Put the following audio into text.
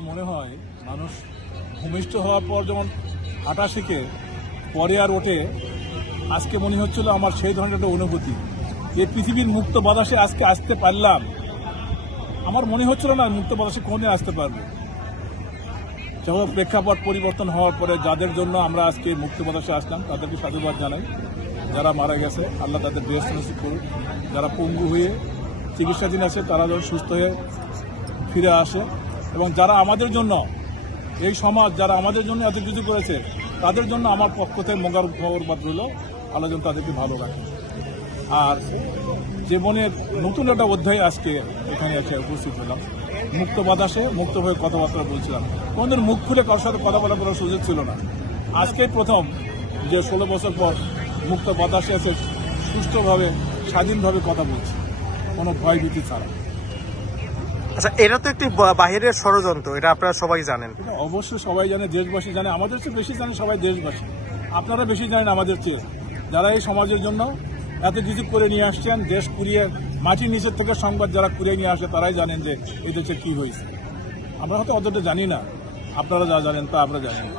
আমার মনে হয় মানুষ ভূমিষ্ঠ হওয়ার পর যেমন হাঁটা শিখে পরে আর ওঠে, আজকে মনে হচ্ছিল আমার সেই ধরনের একটা অনুভূতি যে পৃথিবীর মুক্ত বাতাসে আজকে আসতে পারলাম। আমার মনে হচ্ছিল না মুক্ত বাতাসে কোনদিন আসতে পারবো। যখন প্রেক্ষাপট পরিবর্তন হওয়ার পরে যাদের জন্য আমরা আজকে মুক্ত বাতাসে আসলাম তাদেরকে সাধুবাদ জানাই। যারা মারা গেছে আল্লাহ তাদের বেহেশত নসিব করুক, যারা পঙ্গু হয়ে চিকিৎসাধীন আছে তারা যেন সুস্থ হয়ে ফিরে আসে, এবং যারা আমাদের জন্য এই সমাজ যারা আমাদের জন্য এত কিছু করেছে তাদের জন্য আমার পক্ষ থেকে মোবারকবাদ রইল। আল্লাহ যেন তাদেরকে ভালো রাখে। আর জীবনের নতুন একটা অধ্যায় আজকে এখানে এসে উপস্থিত হলাম। মুক্ত বাতাসে মুক্তভাবে কথাবার্তা বলছিলাম। কোনদিন মুখ খুলে কারোর সাথে কথা বলা করার সুযোগ ছিল না। আজকেই প্রথম যে 16 বছর পর মুক্ত বাতাসে এসে সুষ্ঠুভাবে স্বাধীনভাবে কথা বলছি, কোনো ভয় ভীতি ছাড়া। আচ্ছা, এটা তো একটি বাহিরের ষড়যন্ত্র, এটা আপনারা সবাই জানেন। এটা অবশ্যই সবাই জানে, দেশবাসী জানে, আমাদের চেয়ে বেশি জানে সবাই দেশবাসী। আপনারা বেশি জানেন আমাদের চেয়ে। যারা এই সমাজের জন্য এত কিছু করে নিয়ে আসছেন, দেশ কুড়িয়ে মাটির নিচের থেকে সংবাদ যারা কুড়িয়ে নিয়ে আসে তারাই জানেন যে এই দেশে কি হয়েছে। আমরা হয়তো অতটা জানি না, আপনারা যা জানেন তা আমরা জানি না।